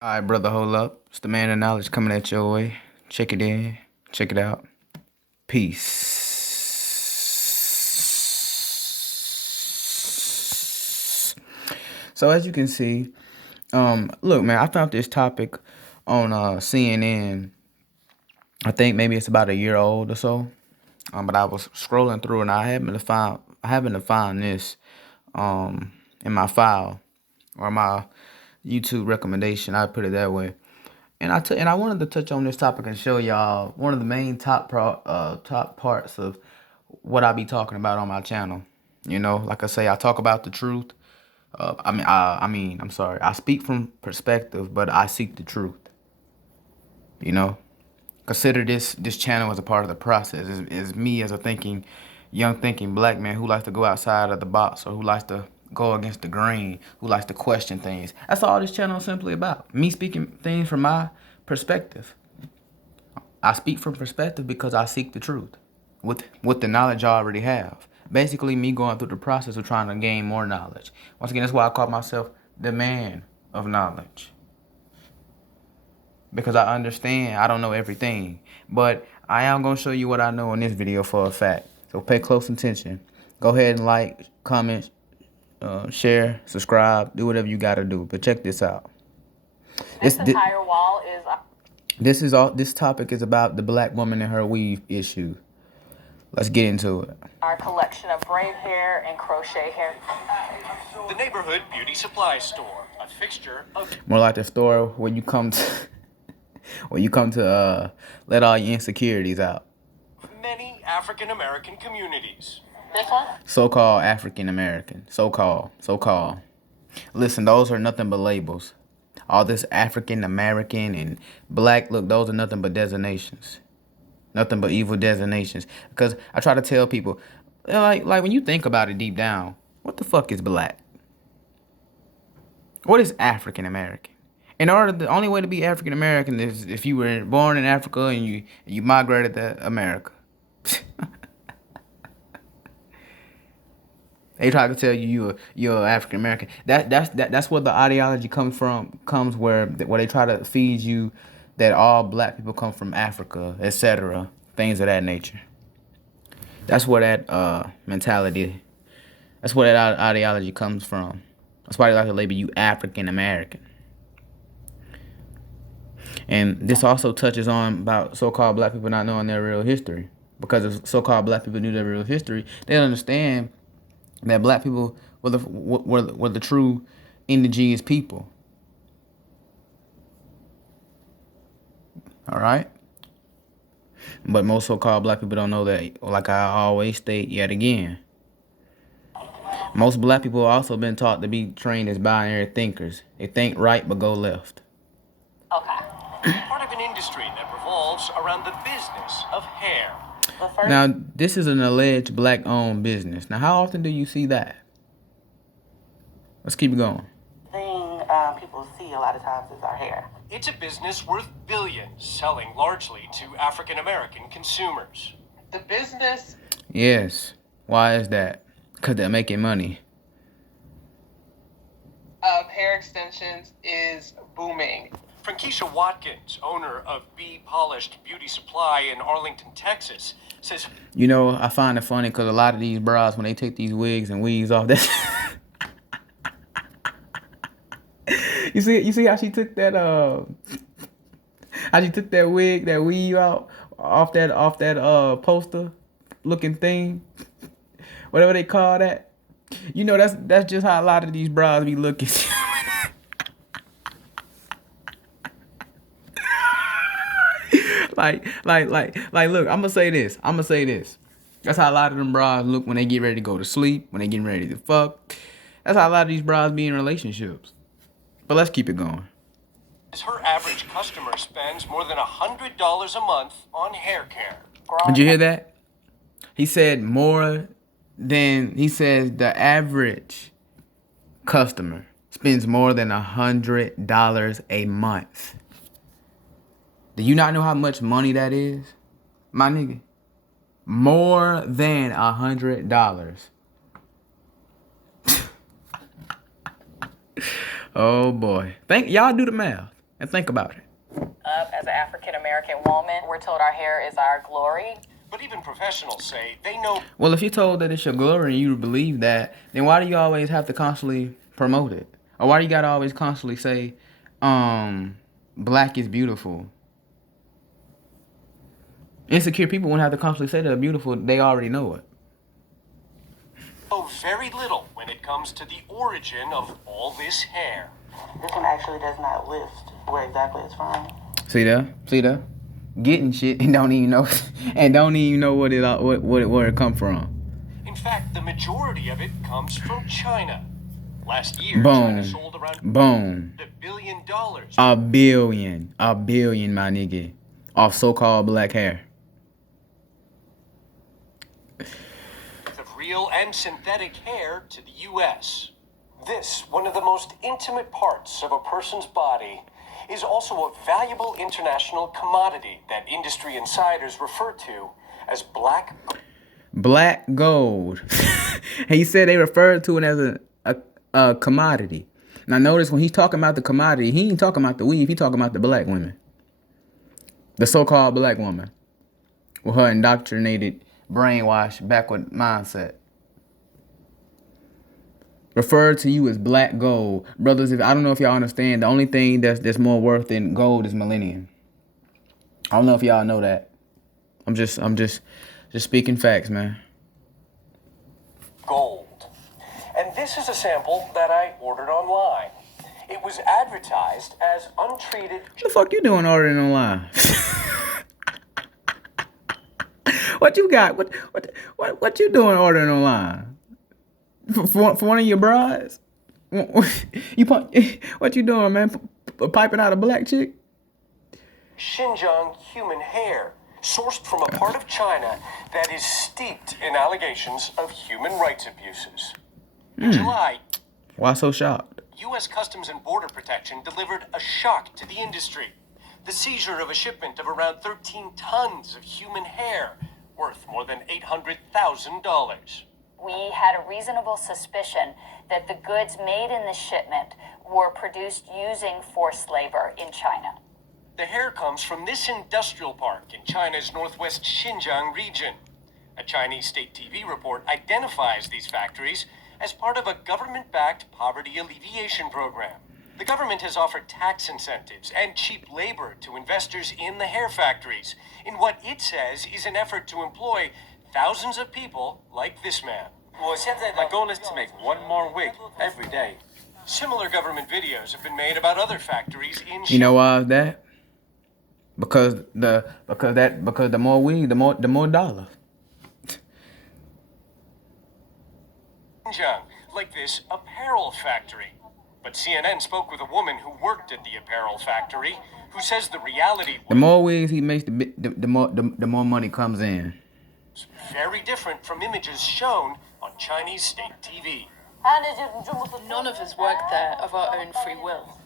All right, brother, hold up. It's the man of knowledge coming at your way. Check it in. Check it out. Peace. So as you can see, look, man, I found this topic on CNN. I think maybe it's about a year old or so. But I was scrolling through and I happened to find this in my file or my YouTube recommendation. I put it that way. And I wanted to touch on this topic and show y'all one of the main top parts of what I be talking about on my channel. Like I say, I talk about the truth. I'm sorry. I speak from perspective, but I seek the truth. You know, consider this channel as a part of the process. Is me as a young thinking black man who likes to go outside of the box or who likes to go against the grain, who likes to question things. That's all this channel is simply about. Me speaking things from my perspective. I speak from perspective because I seek the truth with the knowledge I already have. Basically, me going through the process of trying to gain more knowledge. Once again, that's why I call myself the man of knowledge. Because I understand I don't know everything. But I am going to show you what I know in this video for a fact. So pay close attention. Go ahead and like, comment, share, subscribe, do whatever you got to do. But check this out. This entire wall is... This topic is about the black woman and her weave issue. Let's get into it. Our collection of braid hair and crochet hair. The neighborhood beauty supply store, a fixture of... More like the store where you come to... let all your insecurities out. many African American communities. This one? So-called African American. So-called. Listen, those are nothing but labels. All this African American and black, look, those are nothing but designations. Nothing but evil designations. Because I try to tell people, like when you think about it deep down, what the fuck is black? What is African American? The only way to be African American is if you were born in Africa and you migrated to America. They try to tell you're African American. That's where the ideology comes where they try to feed you that all black people come from Africa, etc. Things of that nature. That's where that mentality. That's where that ideology comes from. That's why they like to label you African American. And this also touches on about so-called black people not knowing their real history. Because if so-called black people knew their real history, they understand that black people were the true indigenous people. All right? But most so-called black people don't know that. Like I always state yet again. Most black people have also been taught to be trained as binary thinkers. They think right but go left. Okay. Part of an industry that revolves around the business of hair. Now, this is an alleged black-owned business. Now, how often do you see that? Let's keep it going. Thing people see a lot of times is our hair. It's a business worth billions, selling largely to African American consumers. The business Yes. Why is that? Because they're making money. of hair extensions is booming. Frankisha Watkins, owner of Be Polished Beauty Supply in Arlington, Texas, says... You know, I find it funny because a lot of these bras, when they take these wigs and weaves off, that... You see how she took that wig, that weave out off that poster looking thing, whatever they call that. You know, that's just how a lot of these bras be looking. like look, I'm gonna say this. That's how a lot of them bras look when they get ready to go to sleep, when they getting ready to fuck. That's how a lot of these bras be in relationships. But let's keep it going. Her average customer spends more than $100 a month on hair care. Did you hear that? He said the average customer spends more than $100 a month. Do you not know how much money that is? My nigga. More than $100. Oh boy. Y'all do the math. And think about it. Up as an African American woman, we're told our hair is our glory. But even professionals say they know Well, if you're told that it's your glory and you believe that, then why do you always have to constantly promote it? Or why do you gotta always constantly say, black is beautiful? Insecure people won't have to constantly say they're beautiful. They already know it. very little when it comes to the origin of all this hair. This one actually does not list where exactly it's from. See there? See there? Getting shit and don't even know where it come from. In fact, the majority of it comes from China. Last year, Boom. China sold around Boom. $1 billion. A billion, my nigga, off so-called black hair. Of real and synthetic hair to the U.S. This, one of the most intimate parts of a person's body, is also a valuable international commodity that industry insiders refer to as black gold. He said they referred to it as a commodity. Now notice when he's talking about the commodity, he ain't talking about the weave, he talking about the black women. The so-called black woman. With her indoctrinated, brainwashed, backward mindset. Referred to you as black gold. Brothers, I don't know if y'all understand, the only thing that's more worth than gold is millennium. I don't know if y'all know that. I'm just speaking facts, man. Gold. And this is a sample that I ordered online. It was advertised as untreated. What the fuck you doing ordering online? What you got? What you doing ordering online? For one of your brides? What you doing, man? Piping out a black chick? Xinjiang human hair, sourced from a part of China that is steeped in allegations of human rights abuses. In July, Why so shocked? U.S. Customs and Border Protection delivered a shock to the industry. The seizure of a shipment of around 13 tons of human hair, worth more than $800,000. We had a reasonable suspicion that the goods made in the shipment were produced using forced labor in China. The hair comes from this industrial park in China's northwest Xinjiang region. A Chinese state TV report identifies these factories as part of a government-backed poverty alleviation program. The government has offered tax incentives and cheap labor to investors in the hair factories in what it says is an effort to employ thousands of people like this man. My goal is to make one more wig every day. Similar government videos have been made about other factories in You know why is that? Because the more weed, the more dollar. Xinjiang, like this apparel factory. But CNN spoke with a woman who worked at the apparel factory, who says the reality The more wigs he makes, the more money comes in. was very different from images shown on Chinese state TV. None of us worked there of our own free will.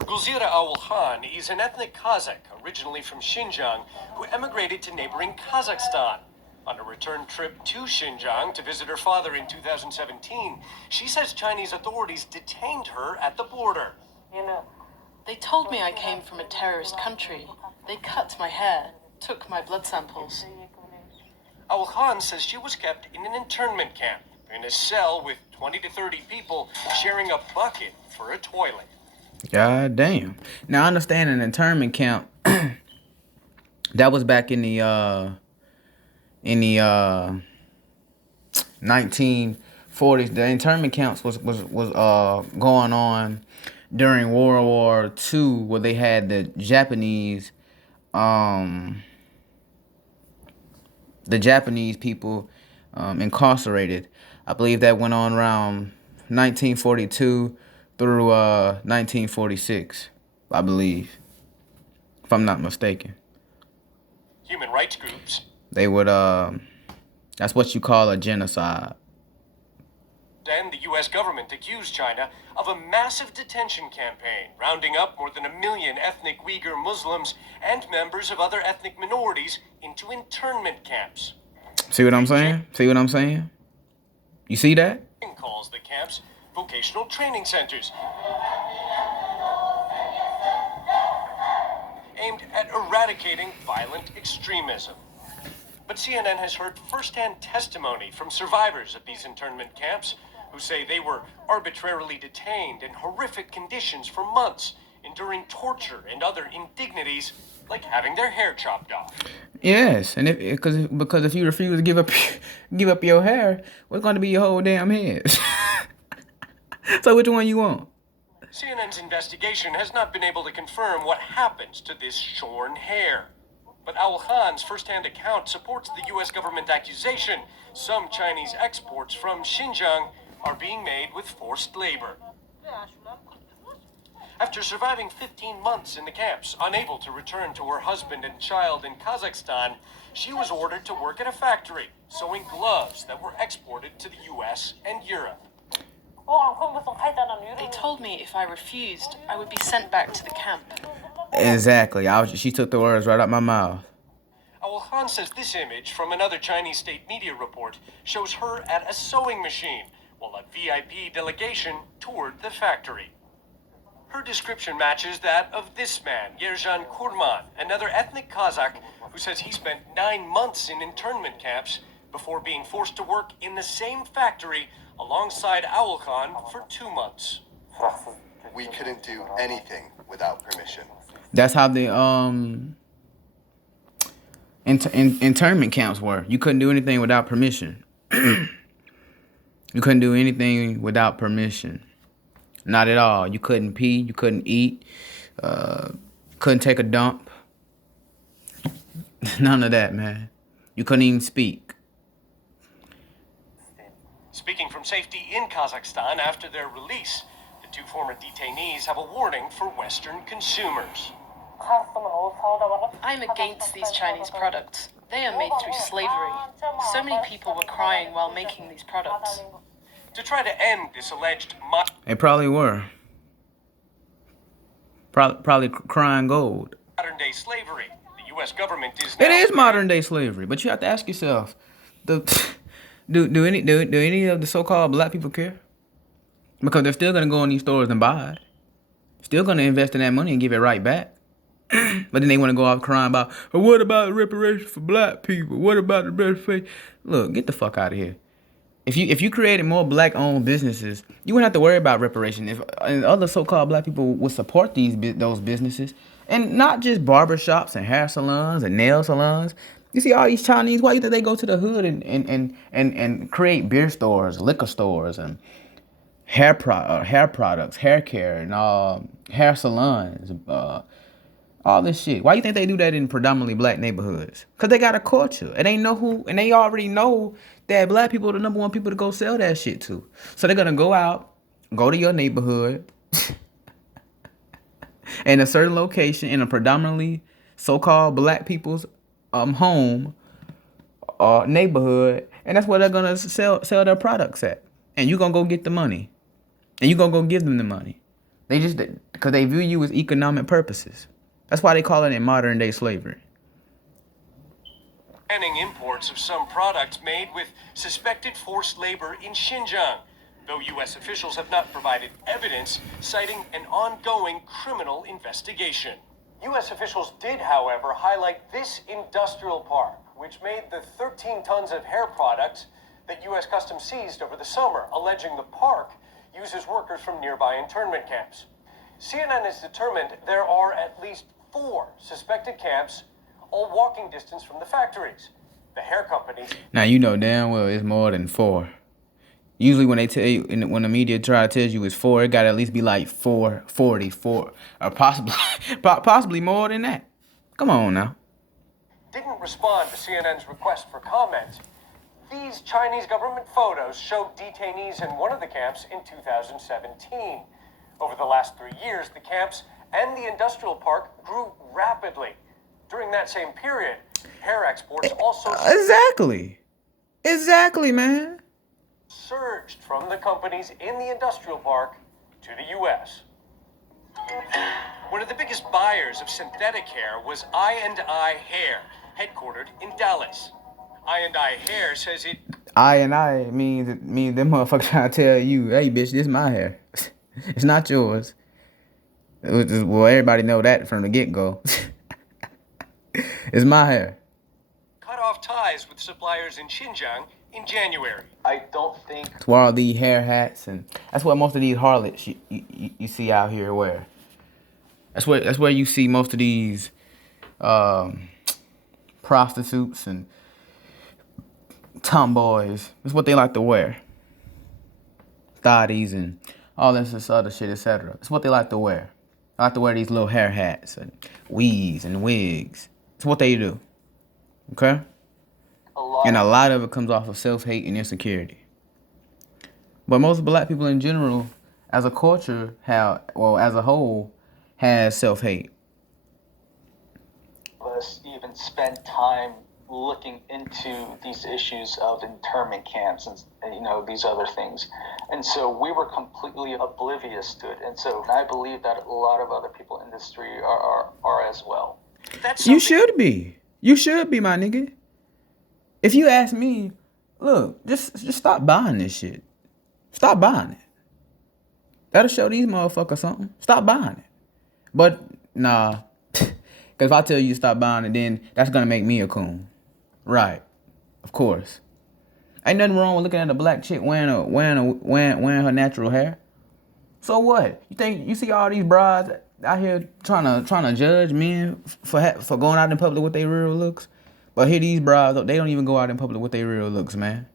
Gulzira Awulkhan is an ethnic Kazakh originally from Xinjiang who emigrated to neighboring Kazakhstan. On a return trip to Xinjiang to visit her father in 2017, she says Chinese authorities detained her at the border. They told me I came from a terrorist country. They cut my hair, took my blood samples. Awulkhan says she was kept in an internment camp, in a cell with 20 to 30 people sharing a bucket for a toilet. God damn. Now I understand an internment camp. That was back in the 1940s. The internment camps was going on during World War II, where they had the Japanese people incarcerated. I believe that went on around 1942 through 1946, I believe, if I'm not mistaken. Human rights groups They would, that's what you call a genocide. and the U.S. government accused China of a massive detention campaign, rounding up more than 1 million ethnic Uyghur Muslims and members of other ethnic minorities into internment camps. See what I'm saying? See what I'm saying? You see that? Beijing calls the camps vocational training centers. eradicating violent extremism. But CNN has heard firsthand testimony from survivors of these internment camps who say they were arbitrarily detained in horrific conditions for months, enduring torture and other indignities like having their hair chopped off. Yes, and because if you refuse to give up give up your hair, what's going to be your whole damn head? So which one you want? CNN's investigation has not been able to confirm what happens to this shorn hair. But Owl Khan's firsthand account supports the U.S. government accusation some Chinese exports from Xinjiang are being made with forced labor. After surviving 15 months in the camps, unable to return to her husband and child in Kazakhstan, she was ordered to work at a factory, sewing gloves that were exported to the U.S. and Europe. They told me if I refused, I would be sent back to the camp. Exactly. She took the words right out my mouth. Owl Khan says this image from another Chinese state media report shows her at a sewing machine while a VIP delegation toured the factory. Her description matches that of this man, Yerzhan Kurman, another ethnic Kazakh who says he spent 9 months in internment camps before being forced to work in the same factory alongside Owl Khan for 2 months. We couldn't do anything without permission. That's how the internment camps were. You couldn't do anything without permission. You couldn't do anything without permission. Not at all. You couldn't pee. You couldn't eat. Couldn't take a dump. None of that, man. You couldn't even speak. Speaking from safety in Kazakhstan after their release, the 2 former detainees have a warning for Western consumers. I'm against these Chinese products. They are made through slavery. So many people were crying while making these products. To try to end this alleged They probably were. Probably crying gold. modern-day slavery, the U.S. government is now... It is modern day slavery, but you have to ask yourself, do any of the so-called black people care? Because they're still gonna go in these stores and buy it. Still gonna invest in that money and give it right back. But then they want to go off crying about, oh, what about reparations for black people? What about the reparations? Look, get the fuck out of here. If you created more black-owned businesses, you wouldn't have to worry about reparation. If other so-called black people would support those businesses, and not just barbershops and hair salons and nail salons. You see all these Chinese, why you think they go to the hood and create beer stores, liquor stores, and hair products, hair care, and hair salons, all this shit. Why you think they do that in predominantly black neighborhoods? Because they got a culture. And they already know that black people are the number one people to go sell that shit to. So they're going to go out, go to your neighborhood, in a certain location, in a predominantly so-called black people's home or neighborhood, and that's where they're going to sell their products at. And you're going to go get the money. And you're going to go give them the money. Because they view you as economic purposes. That's why they call it modern day slavery. Banning imports of some products made with suspected forced labor in Xinjiang, though U.S. officials have not provided evidence, citing an ongoing criminal investigation. U.S. officials did, however, highlight this industrial park, which made the 13 tons of hair products that U.S. Customs seized over the summer, alleging the park uses workers from nearby internment camps. CNN has determined there are at least 4 suspected camps, all walking distance from the factories. The hair companies... Now, you know damn well it's more than 4. Usually when they tell you, when the media try to tell you it's 4, it got to at least be like 444, or possibly more than that. Come on now. Didn't respond to CNN's request for comment. These Chinese government photos show detainees in one of the camps in 2017. Over the last 3 years, the camps and the industrial park grew rapidly. During that same period, hair exports also Exactly, man. surged from the companies in the industrial park to the U.S. One of the biggest buyers of synthetic hair was I&I Hair, headquartered in Dallas. I&I Hair says it... I means them motherfuckers trying to tell you, hey, bitch, this my hair. It's not yours. Well, everybody know that from the get-go. It's my hair. cut off ties with suppliers in Xinjiang in January. I don't think It's where all these hair hats and that's what most of these harlots you see out here wear. That's where you see most of these um, prostitutes and tomboys. That's what they like to wear. Thotties and all this other shit, etc. It's what they like to wear. They like to wear these little hair hats and weaves and wigs. It's what they do. Okay? And a lot of it comes off of self-hate and insecurity. But most black people in general, as a culture, as a whole, has self-hate. us even spend time looking into these issues of internment camps and these other things, and so we were completely oblivious to it. And so I believe that a lot of other people in the industry are as well. You should be. You should be, my nigga. If you ask me, look, just stop buying this shit. Stop buying it. That'll show these motherfuckers something. Stop buying it. But nah, because if I tell you to stop buying it, then that's gonna make me a coon. Right? Of course. Ain't nothing wrong with looking at a black chick wearing her natural hair. So what? You think you see all these brides out here trying to judge men for going out in public with their real looks? But here these brides, they don't even go out in public with their real looks, man.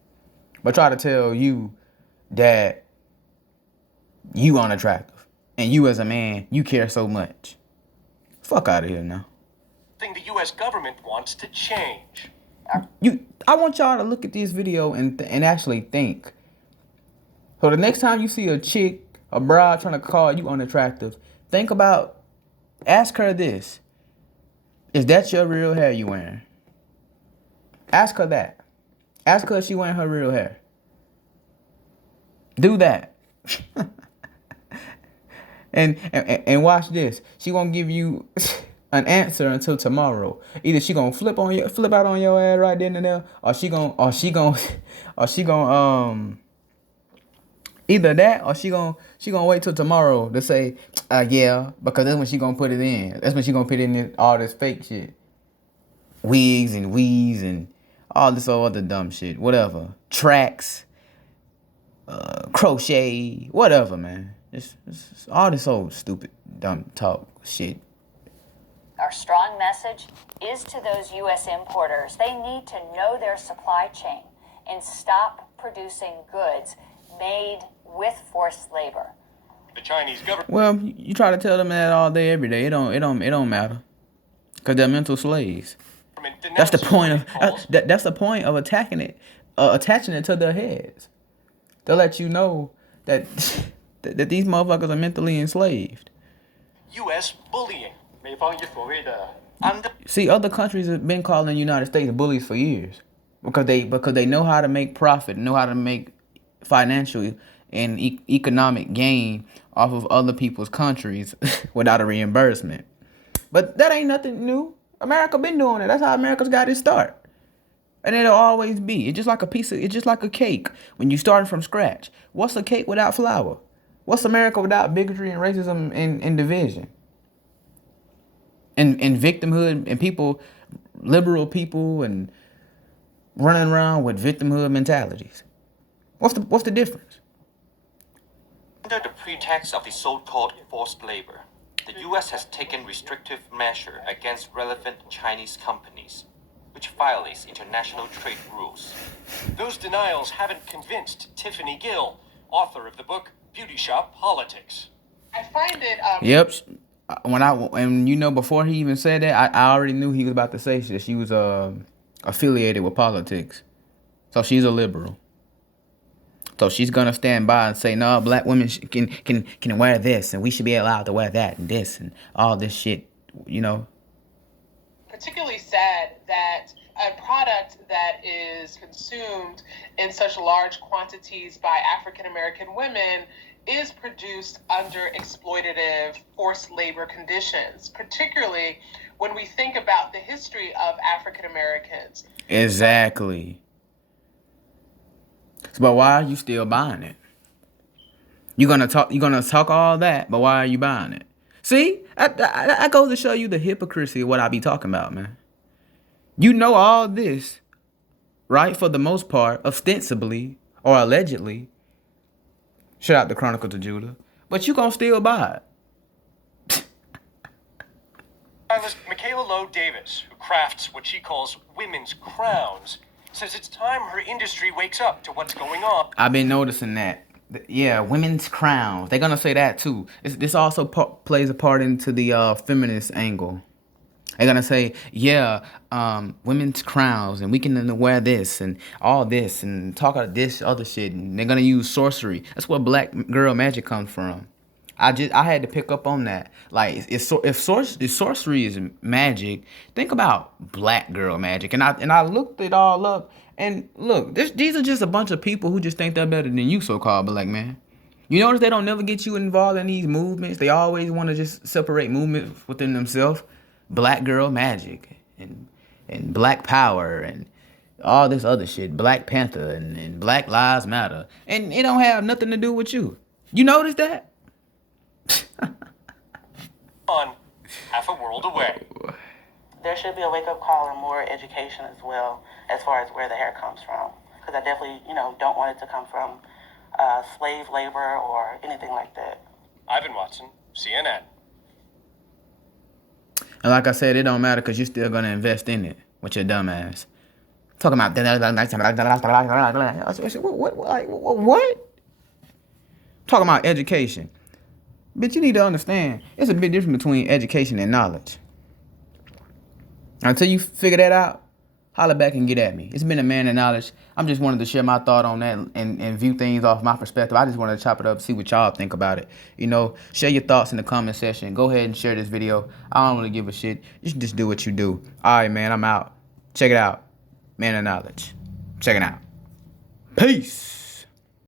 But try to tell you that you unattractive and you as a man, you care so much. Fuck out of here now. Thing the U.S. government wants to change. I want y'all to look at this video and actually think. So the next time you see a chick, a bride trying to call you unattractive, ask her this. Is that your real hair you wearing? Ask her that. Ask her if she wearing her real hair. Do that. and watch this. She gonna give you an answer until tomorrow. Either she gonna flip out on your ass right then and there, or she gonna either that or she gonna wait till tomorrow to say yeah, because that's when she gonna put it in. That's when she gonna put in all this fake shit, wigs and weaves and all this other dumb shit, whatever, tracks, crochet, whatever, man. It's all this old stupid dumb talk shit. Our strong message is to those U.S. importers. They need to know their supply chain and stop producing goods made with forced labor. The Chinese government. Well, you try to tell them that all day, every day. It don't matter, cause they're mental slaves. That's the point of that's the point of attaching it to their heads. They'll let you know that that these motherfuckers are mentally enslaved. U.S. bullying. See, other countries have been calling the United States bullies for years because they know how to make profit, know how to make financial and economic gain off of other people's countries without a reimbursement. But that ain't nothing new. America been doing it. That's how America's got its start. And it'll always be. It's just like a cake when you starting from scratch. What's a cake without flour? What's America without bigotry and racism and division? And victimhood and people, liberal people and running around with victimhood mentalities. What's the difference? Under the pretext of the so-called forced labor, the U.S. has taken restrictive measure against relevant Chinese companies, which violates international trade rules. Those denials haven't convinced Tiffany Gill, author of the book Beauty Shop Politics. I find it. Yep. Before he even said that, I already knew he was about to say that she was affiliated with politics, so she's a liberal. So she's gonna stand by and say, no, black women can wear this, and we should be allowed to wear that and this and all this shit, Particularly sad that a product that is consumed in such large quantities by African American women is produced under exploitative forced labor conditions, particularly when we think about the history of African Americans. Exactly. But why are you still buying it? You're gonna talk all that, but why are you buying it? See, that goes to show you the hypocrisy of what I be talking about, man. You know all this, right? For the most part, ostensibly or allegedly. Shout out the Chronicle to Judah. But you gonna still buy it. Stylist Michaela Lowe Davis, who crafts what she calls women's crowns, says it's time her industry wakes up to what's going on. I've been noticing that. Yeah, women's crowns. They're gonna say that too. This also plays a part into the feminist angle. They're gonna say, yeah, women's crowns, and we can wear this and all this and talk about this other shit. And they're gonna use sorcery. That's where black girl magic comes from. I had to pick up on that. Like, if sorcery is magic, think about black girl magic. And I looked it all up. And look, these are just a bunch of people who just think they're better than you, so-called black man. You notice they don't never get you involved in these movements. They always want to just separate movements within themselves. Black girl magic and black power and all this other shit. Black Panther and Black Lives Matter. And it don't have nothing to do with you. You notice that? On half a world away. There should be a wake-up call and more education as well, as far as where the hair comes from. Because I definitely, don't want it to come from slave labor or anything like that. Ivan Watson, CNN. And like I said, it don't matter because you're still gonna invest in it with your dumb ass. Talking about what? Talking about education. Bitch, you need to understand, it's a big difference between education and knowledge. Until you figure that out, holler back and get at me. It's been a man of knowledge. I'm just wanted to share my thought on that and view things off my perspective. I just wanted to chop it up, see what y'all think about it. Share your thoughts in the comment section. Go ahead and share this video. I don't really give a shit. You should just do what you do. All right, man, I'm out. Check it out. Man of knowledge. Check it out. Peace.